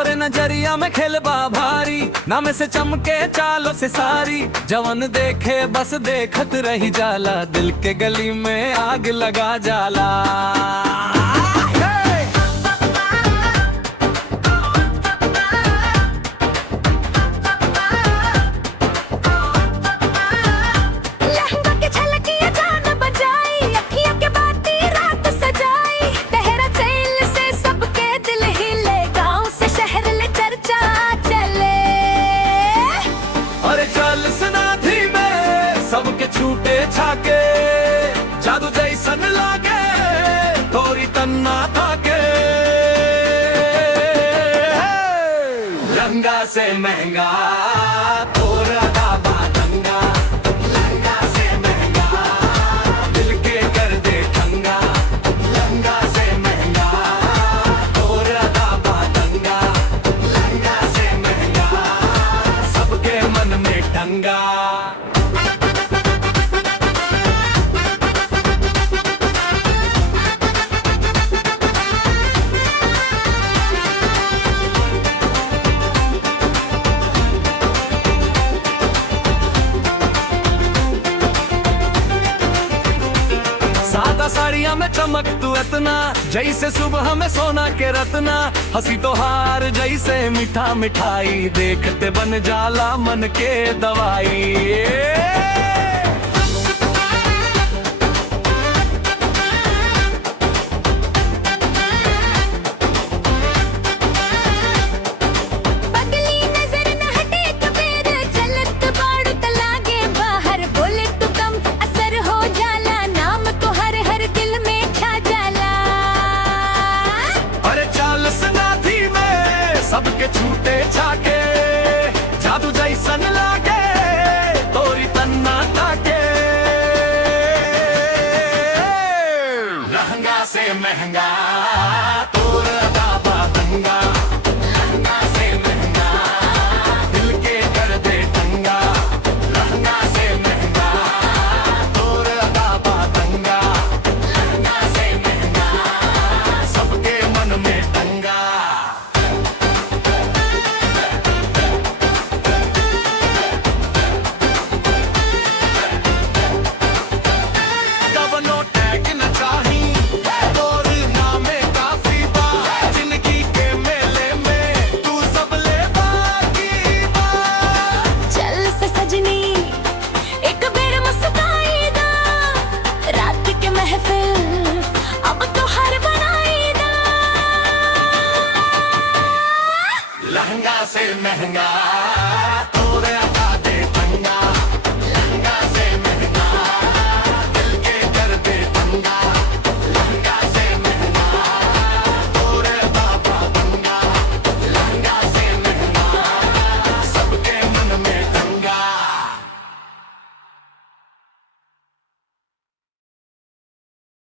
तोरे नजरिया में खेलबा भारी, नाम से चमके चालों से सारी। जवन देखे बस देखत रही जाला, दिल के गली में आग लगा जाला। सबके छूटे छाके जादू जैसन लागे, तोरी तन्ना थाके। लहंगा से महंगा तोरा दाबा दंगा, लहंगा से महंगा दिल के कर दे ठंगा। लहंगा से महंगा तोरा दाबा दंगा, लहंगा से महंगा सबके मन में टंगा। साड़िया में चमक तू इतना, जैसे सुबह में सोना के रत्ना। हंसी तो हार जैसे मीठा मिठाई, देखते बन जाला मन के दवाई। सबके छूटे छाके जादू जैसन लागे, तोरी तन्ना ताके। लहंगा से महंगा तोरा दाबा दंगा, लहंगा से महंगा दिल के कर दे टंगा। लहंगा से महंगा तोरा दाबा दंगा, लहंगा से महंगा सबके मन में टंगा। लहंगा से महंगा